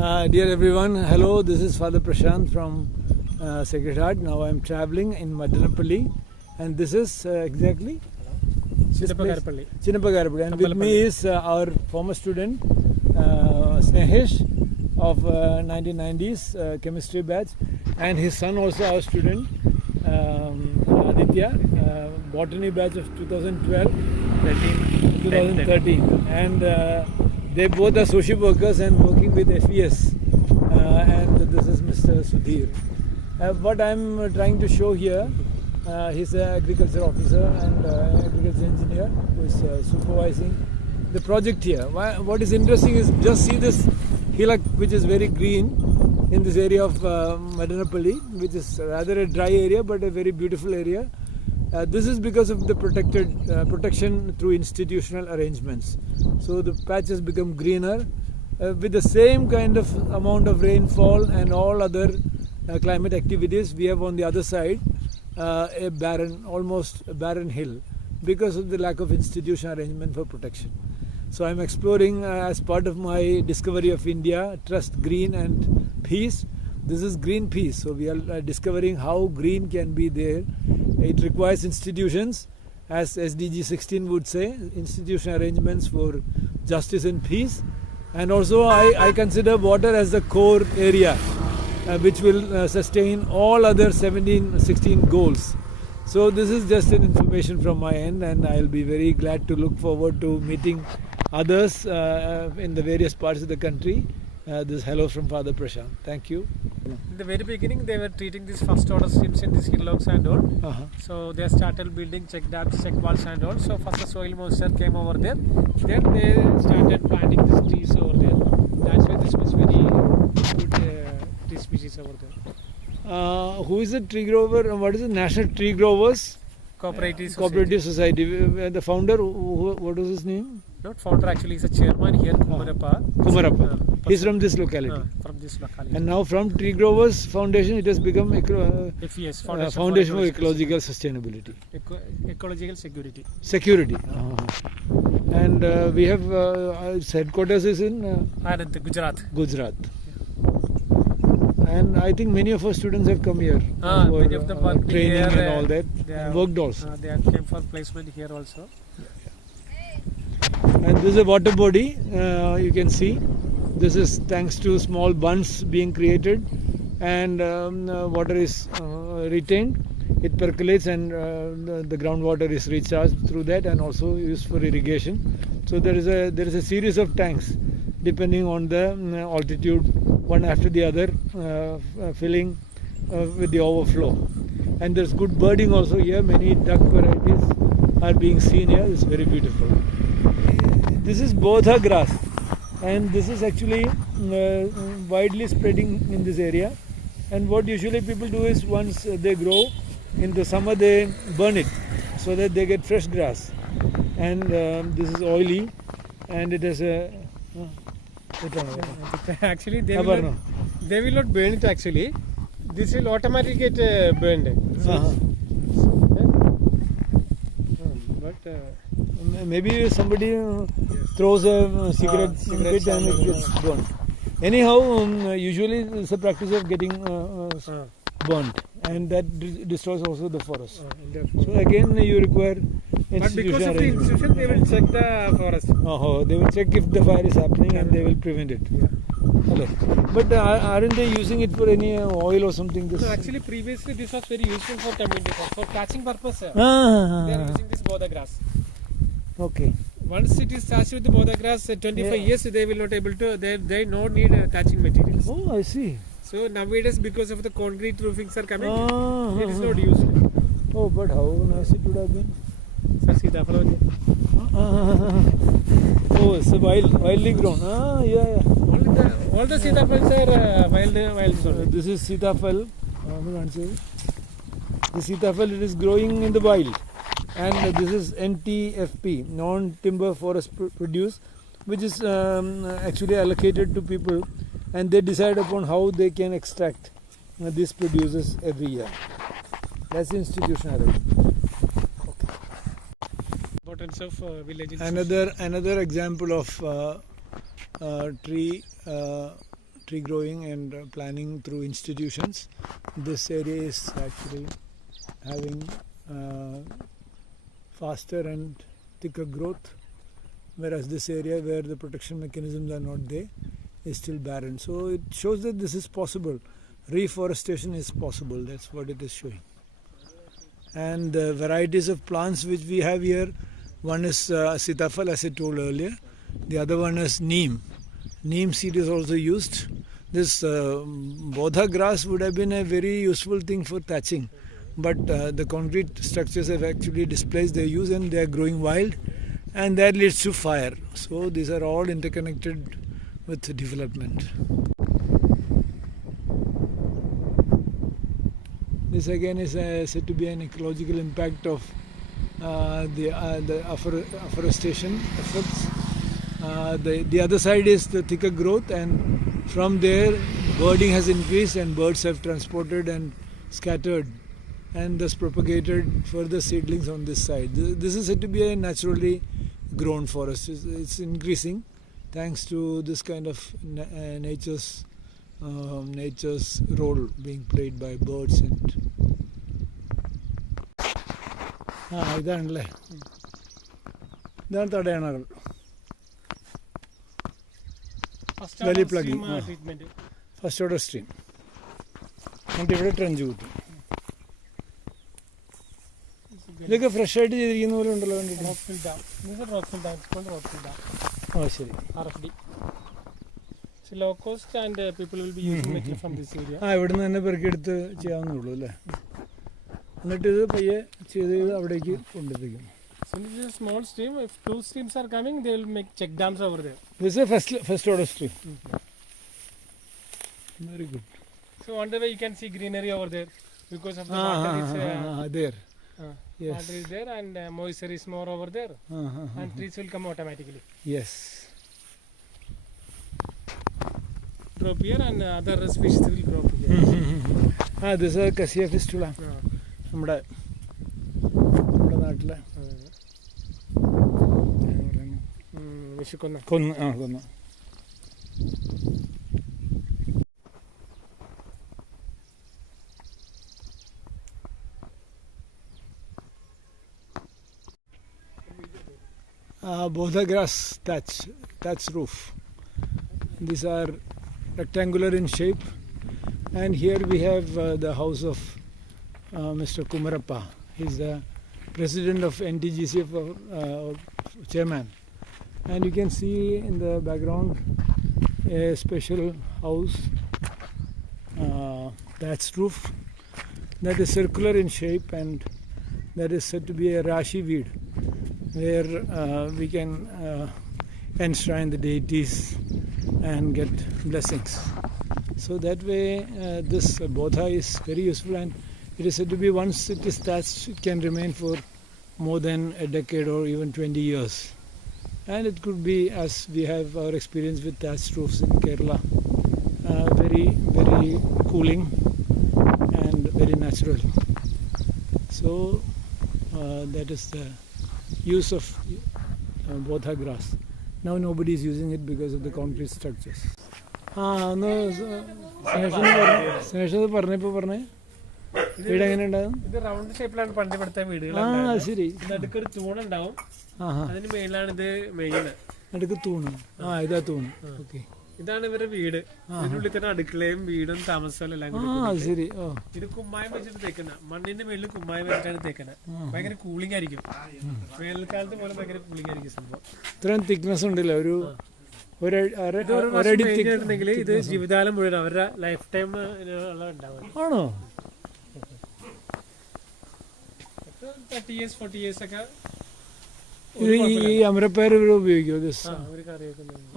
Dear everyone, hello, this is Father Prasant from Sacred Heart. Now I am traveling in Madanappally, and this is exactly Chinnappagaarapalli. And with me is our former student Snehesh of 1990s chemistry batch, and his son also our student Aditya, botany batch of 2013, and they both are social workers and working with FES, and this is Mr. Sudhir. What I am trying to show here, he's an agriculture officer and agriculture engineer who is supervising the project here. What is interesting is just see this hillock which is very green in this area of Madanappally, which is rather a dry area but a very beautiful area. This is because of the protection through institutional arrangements. So the patch has become greener with the same kind of amount of rainfall and all other climate activities. We have on the other side a barren, almost barren hill because of the lack of institutional arrangement for protection. So I am exploring as part of my discovery of India, Trust, Green and Peace. This is green peace. So we are discovering how green can be there. It requires institutions, as SDG 16 would say, institutional arrangements for justice and peace. And also I consider water as the core area which will sustain all other 16 goals. So this is just an information from my end, and I'll be very glad to look forward to meeting others in the various parts of the country. This hello from Father Prashant. Thank you. In the very beginning, they were treating these first order streams in these hillocks and all. So they started building check dams, check walls and all. So first the soil moisture came over there. Then they started planting these trees over there. That's why this was very good tree species over there. Who is the tree grower? What is the National Tree Growers? Cooperative Society. The founder, what was his name? Not founder, actually, he's a chairman here, Kumarappa. He's from this locality. From this locality. And now from Tree Growers Foundation, it has become FES, Foundation for Ecological Sustainability. Ecological Security. Security. And we have its headquarters is in Anand, Gujarat. And I think many of our students have come here for many of them worked training here, and all that. And worked also. They came for placement here also. And this is a water body, you can see. This is thanks to small bunds being created, and water is retained. It percolates, and the groundwater is recharged through that, and also used for irrigation. So there is a series of tanks depending on the altitude, one after the other, filling with the overflow. And there's good birding also here. Many duck varieties are being seen here. It's very beautiful. This is bodha grass, and this is actually widely spreading in this area. And what usually people do is, once they grow, in the summer they burn it so that they get fresh grass. And this is oily, and it has a actually they will not burn it. Actually, this will automatically get burned. But maybe somebody throws a cigarette bit and it gets burnt. Anyhow, usually it's a practice of getting burnt, and that destroys also the forest. So again, you require institution. But because of the institution, they will check the forest. They will check if the fire is happening, and they will prevent it. Hello. But aren't they using it for any oil or something? No, actually, previously this was very useful for community, for catching purpose. They are using this bodha grass. Okay. Once it is touched with the bodha grass, 25 years they will not able to. They no need catching materials. Oh, I see. So nowadays, because of the concrete roofings are coming, it is not used. Oh, but how nice it would have been. Sir, Sitapal. Oh, it's wildly grown. Yeah. All the Sitapals are wild. This is Sitapal. The Sitapal, it is growing in the wild. And this is NTFP, non-timber forest produce, which is actually allocated to people, and they decide upon how they can extract these produces every year. That's the institutional arrangement. Importance of villages. Another example of tree tree growing and planning through institutions. This area is actually having faster and thicker growth, whereas this area where the protection mechanisms are not there is still barren. So it shows that this is possible. Reforestation is possible. That's what it is showing. And the varieties of plants which we have here, one is sitafal, as I told earlier. The other one is neem. Neem seed is also used. This bodha grass would have been a very useful thing for thatching, but the concrete structures have actually displaced their use and they are growing wild, and that leads to fire. So these are all interconnected with development. This again is said to be an ecological impact of the afforestation efforts. The other side is the thicker growth, and from there birding has increased and birds have transported and scattered and thus propagated further seedlings on this side. This is said to be a naturally grown forest. It's increasing thanks to this kind of nature's role being played by birds. And ഇതാണല്ലേ, ഇതാണ് തടയണകൾ. വലിയ plugging, first order stream. എന്നിട്ട് ഇവിടെ trench കൂട്ടും. ഇതൊക്കെ fresh ആയിട്ട് ചെയ്തിരിക്കുന്ന പോലെ ഉണ്ടല്ലോ. ഓ ശരി. Low cost and people will be using material from this area. ഇവിടുന്ന് തന്നെ പെറുക്കിയെടുത്ത് ചെയ്യാവുന്നേ ഉള്ളൂ അല്ലേ. എന്നിട്ട് ഇത് പയ്യെ ചെയ്ത് അവിടേക്ക് കൊണ്ടെത്തിക്കും. So this is a small stream. If two streams are coming, they will make check dams over there. This is a first order stream. Very good. So on the way you can see greenery over there because of the water is there. Yes. Water is there and moisture is more over there, and trees will come automatically. Yes. Drop here and other species will grow here. This is a cassia fistula. നമ്മുടെ നാട്ടിലെ കൊന്ന. Bodha grass thatch roof. These are rectangular in shape, and here we have the house of Mr. Kumarappa. He is the president of NTGC, chairman, and you can see in the background a special house, thatched roof, that is circular in shape, and that is said to be a Rashi weed, where we can enshrine the deities and get blessings. So that way this bodha is very useful, and it is said to be once it is thatched, it can remain for more than a decade or even 20 years. And it could be, as we have our experience with thatched roofs in Kerala, very, very cooling and very natural. So that is the use of bodha grass. Now nobody is using it because of the concrete structures. പറഞ്ഞേ വീട് എങ്ങനെ ഉണ്ടാകും? ഇത് round ഷേപ്പിലാണ് പണ്ട് ഇവിടുത്തെ വീടുകൾ. ശരി. നടുക്കൊരു തൂണുണ്ടാവും, അതിന് മേലാണ് ഇത് മെയിന്. നടുക്ക് തൂണ്. ഇതാ തൂണ്. ഓക്കെ. ഇതാണ് ഇവരുടെ വീട്. ഇതിനുള്ളിൽ തന്നെ അടുക്കളയും വീടും താമസവും എല്ലാം. ശരി. ഇത് കുമ്മായം വെച്ചിട്ട് തേക്കുന്ന, മണ്ണിന്റെ മേളിൽ കുമ്മായം വെച്ചിട്ടാണ് തേക്കുന്നത്. ഭയങ്കര കൂളിംഗ് ആയിരിക്കും, വേനൽക്കാലത്ത് പോലെ ഭയങ്കര കൂളിംഗ് ആയിരിക്കും സംഭവം. ഇത്രയും തിക്നെസ് ഉണ്ടല്ലോ, ഒരു ഇത് ജീവിതകാലം മുഴുവൻ അവരുടെ ലൈഫ് ടൈം ഉണ്ടാവും. ആണോ? 30 years 40 years ഒക്കെ. ഈ അമരപ്പയർ ഇവിടെ ഉപയോഗിക്കുമോ?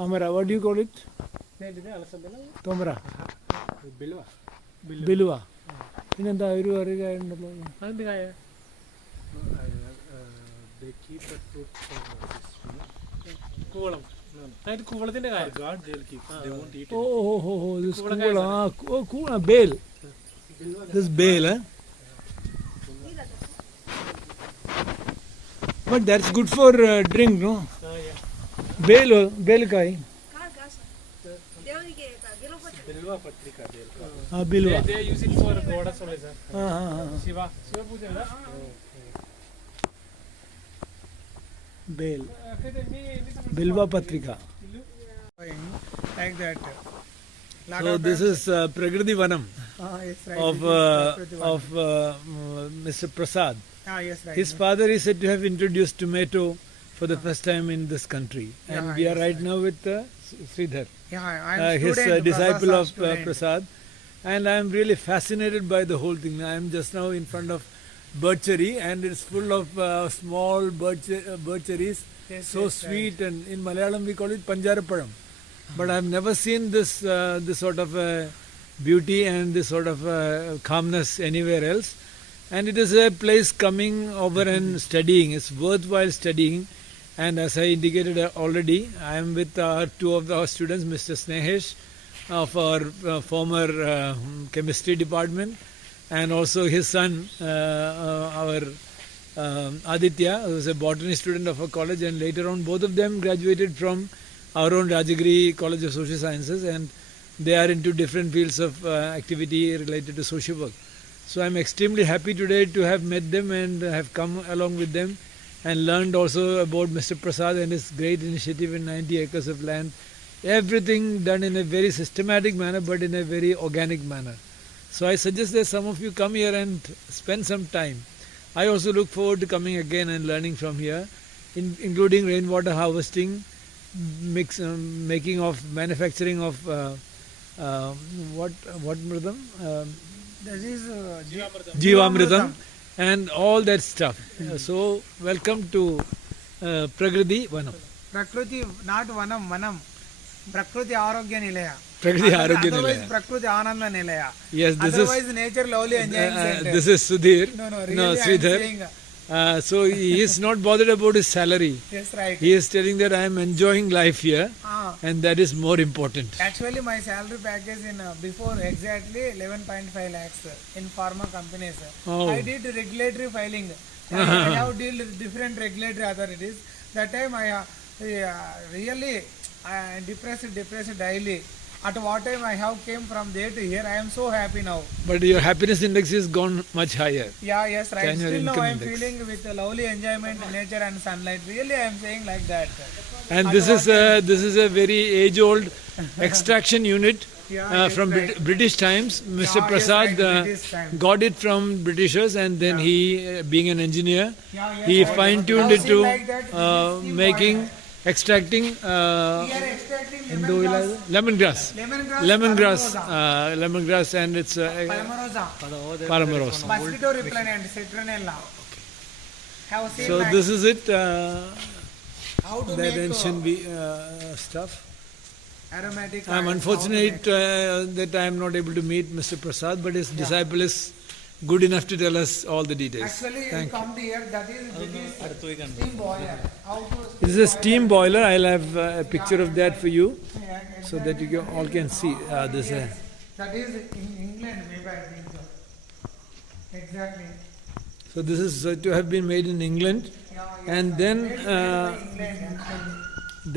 അമര, what do you call it? തോമര, ബിലുവ. പിന്നെന്താ ഒരു വേറെ കായ ഉണ്ടല്ലോ? അതെന്ത് കായ? കൂവളം. കൂവളത്തിന്റെ കായ. ബേൽ. This bale, but that's good for drink, no? Bale kai. Bilwa. They use it for goddess only, sir. Shiva Puja. Bel. Bilwa Patrika. Like that. So this is Prakriti Vanam Yes, right. of Mr. Prasad. Yes, right. His father is said to have introduced tomato for the first time in this country, and Yeah, we are yes, right now with Sridhar, Yeah, I'm his student, disciple Prasad of student. Prasad, and I am really fascinated by the whole thing. I am just now in front of birchery, and it's full of small bircheries, Yes, so yes, sweet, and in Malayalam we call it Panjarapadam. But I've never seen this sort of beauty and this sort of calmness anywhere else. And it is a place coming over and studying. It's worthwhile studying. And as I indicated already, I am with two of our students, Mr. Snehesh of our former chemistry department, and also his son, our Aditya, who is a botany student of our college, and later on both of them graduated from our own Rajagiri College of Social Sciences, and they are into different fields of activity related to social work. So I'm extremely happy today to have met them and have come along with them and learned also about Mr. Prasad and his great initiative in 90 acres of land. Everything done in a very systematic manner but in a very organic manner. So I suggest that some of you come here and spend some time. I also look forward to coming again and learning from here, including rainwater harvesting, making of manufacturing of what mridam, This is Jivamridam, and all that stuff. So welcome to Prakriti Vanam. Prakriti, not Vanam, Vanam. Prakriti Arogya Nilaya. Prakriti Arogya Otherwise, Nilaya. Prakriti Ananda Nilaya. Yes, this Otherwise, is nature lovely enjoying center. this is Sudhir. No, really, No, I'm Sridhar. saying. So he is not bothered about his salary. Yes, right. He is telling that I am enjoying life here, and that is more important. Actually, my salary package in before exactly 11.5 lakhs in pharma companies. Oh. I did regulatory filing. I have dealt with different regulatory authorities. That time I really depressed daily. At what time I have came from there to here, I am so happy now. But your happiness index has gone much higher. Yeah, yes, right. Can your Still now income I am index. feeling with a lovely enjoyment, nature and sunlight. Really, I am saying like that. And At this what is a very age-old extraction unit Yeah, yes, from right. British times. Mr. Yeah, yes, Prasad right, British times. got it from Britishers, and then he, being an engineer, Yeah, yes, he right. fine-tuned Now it see to like that, this is steam making, boiler. extracting We are extracting lemongrass. lemongrass, Lemongrass, and it's palmarosa, Palmarosa. mosquito repellent, citronella. Have seen So like this is it, how to that make ancient stuff. aromatic. I am oils, unfortunate how to that I am not able to meet Mr. Prasad, but his disciple is good enough to tell us all the details. Actually, you Thank you. come here. That is steam boiler. How to This is a steam boiler. I'll have a picture of that for you Yeah, so that you all can see. This yes. That is in England, maybe I think so. Exactly. So this is said to have been made in England, Yeah, and then England.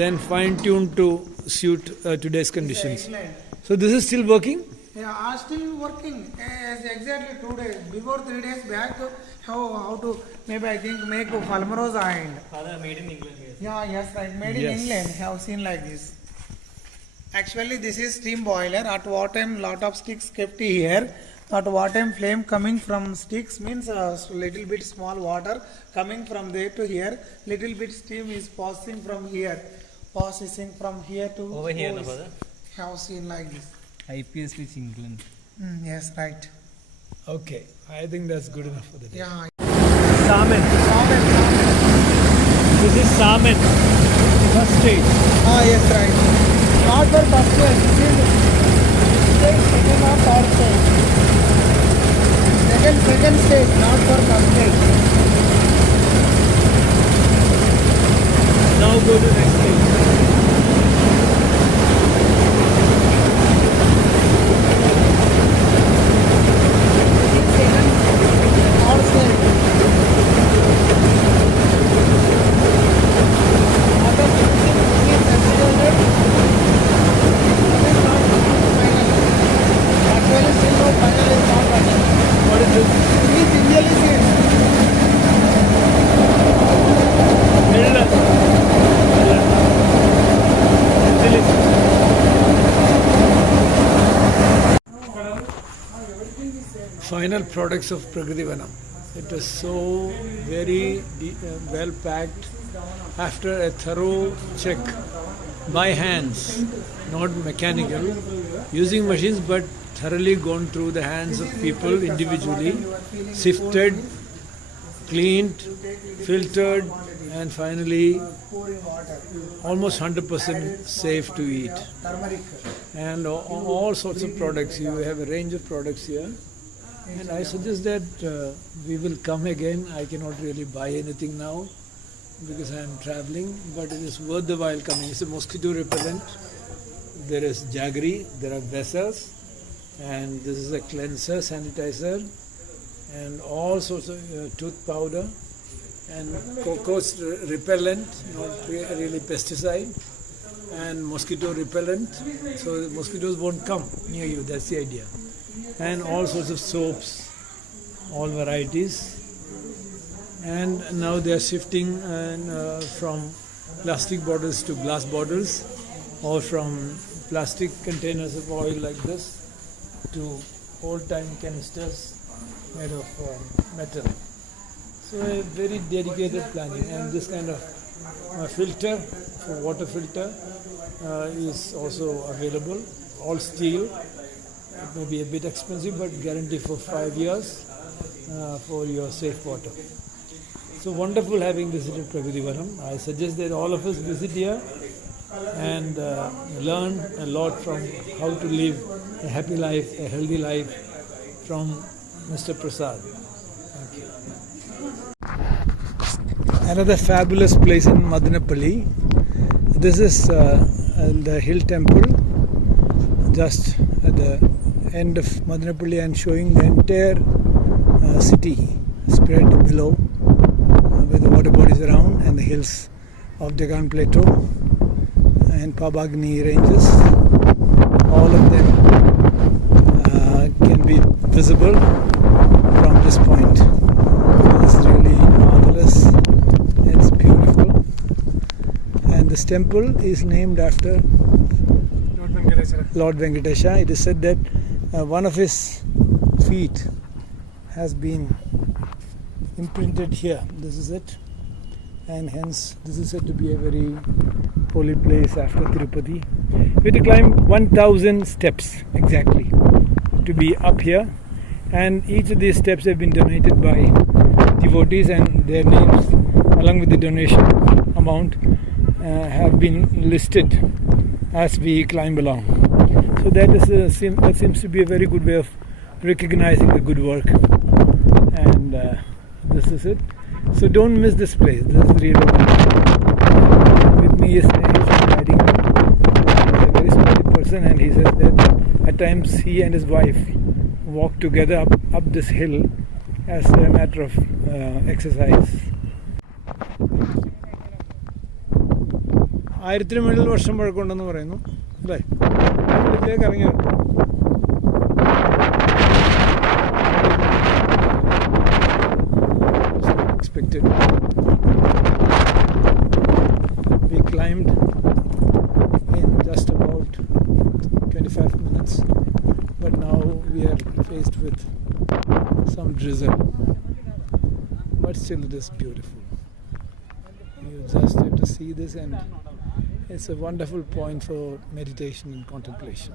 then fine-tuned to suit today's conditions. England. So this is still working. Yeah, are still working. Yes, exactly 2 days. Before 3 days back, how to maybe I think make a Palmarosa oil. Father made in England, yes. Yeah, yes, right. Made Yes. in England. Have seen like this. Actually, this is steam boiler. At what time lot of sticks kept here. At what time flame coming from sticks means little bit small water coming from there to here. Little bit steam is passing from here. Passing from here to Over here, no, father? Have seen like this. IPS which England. Yes, right. Okay, I think that's good enough for the day. Yeah. Salmon. This is salmon. First stage. Yes, right. Not for first stage. This is second or third stage. Second stage, not for first stage. Now go to next stage. final products of Prakriti Vanam. It was so very well packed after a thorough check by hands, not mechanical, using machines but thoroughly gone through the hands of people individually, sifted, cleaned, filtered, and finally almost 100% safe to eat. And all sorts of products. You have a range of products here. And I suggest that we will come again. I cannot really buy anything now because I am traveling, but it is worth the while coming. It's a mosquito repellent. There is jaggery, there are vessels, and this is a cleanser, sanitizer, and all sorts of tooth powder, and cockroach repellent, not really pesticide, and mosquito repellent, so the mosquitoes won't come near you. That's the idea. And all sorts of soaps, all varieties. And now they are shifting from plastic bottles to glass bottles, or from plastic containers of oil like this to old-time canisters made of metal. So a very dedicated planning, and this kind of filter, for water filter, is also available, all steel. It may be a bit expensive, but guarantee for 5 years for your safe water. So wonderful having visited Prakriti Vanam. I suggest that all of us visit here and learn a lot from how to live a happy life, a healthy life from Mr. Prasad. Thank you. Another fabulous place in Madinapalli. This is the hill temple just at the end of Madinapalli, and showing the entire city spread below with the water bodies around and the hills of Deccan Plateau and Pabagni ranges. All of them can be visible from this point. This is really marvelous. It's beautiful. And this temple is named after Lord Venkatesha. It is said that one of his feet has been imprinted here. This is it. And hence this is said to be a very holy place after Tirupati. We have to climb 1000 steps exactly to be up here, and each of these steps have been donated by devotees, and their names along with the donation amount have been listed as we climb along. So that seems to be a very good way of recognizing the good work, and this is it. So don't miss this place. This is really wonderful. With me is guiding me. He's a very sporty person, and he says that at times he and his wife walk together up this hill as a matter of exercise. 1000 വർഷം പഴക്കമുണ്ടെന്ന് പറയുന്നു അല്ലേ? ഇതിലേക്ക് ഇറങ്ങിയോ? Expected. We climbed in just about 25 minutes, but now we are faced with some drizzle, but still it is beautiful. You just have to see this, and it's a wonderful point for meditation and contemplation.